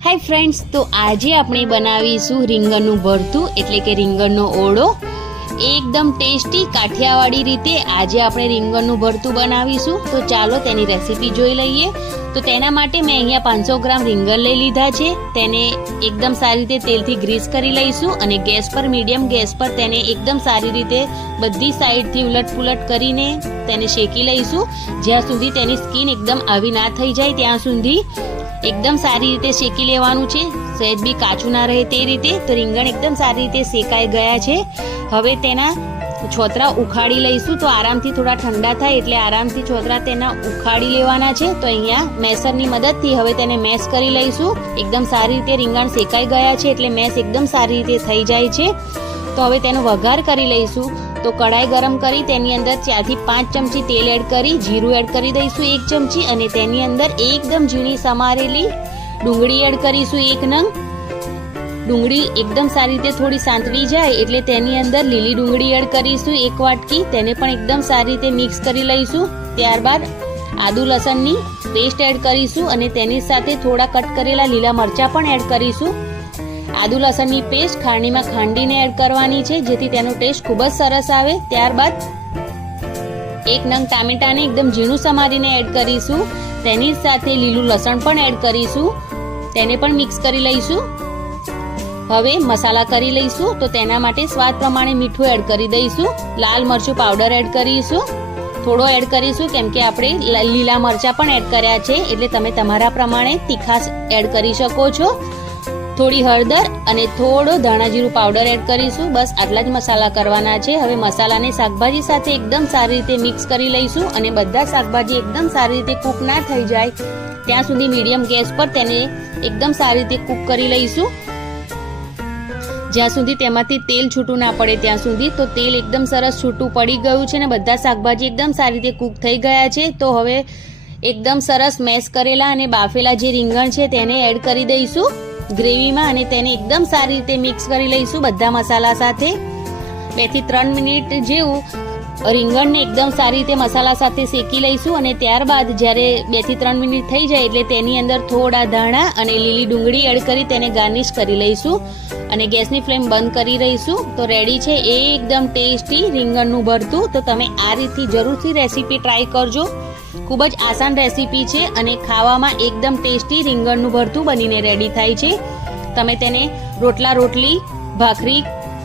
Hi friends, तो आज આપણે બનાવીશું રીંગણનું ભરતું એટલે કે રીંગણનો ઓળો। એકદમ ટેસ્ટી કાઠિયાવાડી રીતે આજે આપણે રીંગણનું ભરતું બનાવીશું। તો ચાલો તેની રેસીપી જોઈ લઈએ। તો તેના માટે મેં અહીંયા 500 ગ્રામ રીંગણ લઈ લીધા છે। તેને એકદમ સારી રીતે તેલથી ગ્રીસ કરી લઈશું અને ગેસ પર મીડિયમ ગેસ પર તેને એકદમ સારી રીતે બધી સાઈડથી ઉલટપુલટ કરીને તેને શેકી લઈશું જ્યાં સુધી તેની સ્કિન એકદમ આવી ના થઈ જાય ત્યાં સુધી एकदम सारी रीते शेकी लेवानुं छे। सहज भी काचू ना रहे ते रीते। तो રીંગણ एकदम सारी रीते शेकाई गया छे। हवे तेना छोतरा उखाड़ी लईशुं। तो आरामथी थोड़ा ठंडा थाय एटले आरामथी छोतरा तेना उखाड़ी लेवाना छे। तो अहींया मेसरनी मददथी हवे तेने मेस करी लईशुं। एकदम सारी रीते રીંગણ शेकाई गया छे एटले मेस एकदम सारी रीते थई जाय छे। तो हवे तेनो वघार करी लईशुं। तो कढ़ाई गरम करी तेनी अंदर 4 થી 5 चमची तेल एड करी जीरु एड करी दईशुं 1 चमची अने तेनी अंदर एकदम झीणी समारेली डूंगળી एड करीशुं 1 नंग। डूंगળી एकदम सारी रीते थोड़ी सांतळी जाय एटले तेनी अंदर લીલી डूंगળી एड करीशुं 1 वाटकी। तेने पण एकदम सारी रीते मिक्स करी लईशुं। त्यारबाद आदू लसणनी पेस्ट एड करीशुं अने तेनी साथे थोड़ा कट करेला लीला मरचा पण एड करीशुं। आदू लसणनी पेस्ट खांडणीमां खांडीने एड करवानी छे जेथी तेनो टेस्ट खूब ज सरस आवे। त्यारबाद 1 नंग टामेटाने एकदम झीणुं समारीने एड करीशुं। तेनी साथे लीलुं लसण पण एड करीशुं। तेने पण मिक्स करी लईशुं। हवे मसाला करी लईशुं। तो तेना माटे स्वाद प्रमाणे मीठुं एड करी दईशुं। लाल मरचुं पाउडर एड करीशुं। थोड़ो एड करीशुं केम के आपणे लीला मरचा पण एड कर्या छे एटले तमे तमारा प्रमाणे तीखास एड करी शको छो। थोड़ी हळदर अने थोड़ो धाणा जीरुं पाउडर एड करीशुं। बस आटला ज मसाला करवाना छे। हवे मसालाने शाकभाजी साथे एकदम सारी रीते मिक्स करी लईशुं अने बधा शाकभाजी एकदम सारी रीते कूक ना थई जाय त्यां सुधी मीडियम गैस पर तेने एकदम सारी रीते कूक करी लईशुं ज्यां सुधी तेमांथी तेल छूटुं ना पड़े त्यां सुधी। तो तेल एकदम सरस छूटुं पड़ी गयुं छे अने बधा शाकभाजी एकदम सारी रीते कूक थई गया छे। तो हवे एकदम सरस मेश करेला अने बाफेला जे રીંગણ छे तेने एड करी दईशुं ग्रेवी में अने तेने एकदम सारी रीते मिक्स करी लईशुं बधा मसाला साथे। 2 થી 3 मिनिट जेवुं રીંગણને एकदम सारी रीते मसाला साथे शेकी लईशुं अने त्यारबाद ज्यारे 2 થી 3 मिनिट थई जाय एटले तेनी अंदर थोड़ा धाणा अने લીલી ડુંગળી एड करी तेने गार्निश करी लईशुं अने गैसनी फ्लेम बंद करी रहीशुं। तो रेडी छे एकदम टेस्टी રીંગણનું ભરતું। तो तमे आ रीतथी जरूरथी रेसिपी ट्राय करजो। खूब ज आसान रेसिपी छे अने खावामां एकदम टेस्टी રીંગણનું ભરતું बनीने रेडी थाय छे। तमे तेने रोटला रोटली भाखरी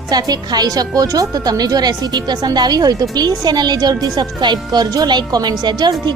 साथे खाई शको छो। तो तमने जो रेसिपी पसंद आवी होय तो प्लीज चेनल ने जरूरथी सब्सक्राइब करजो। Like comment share जरूरथी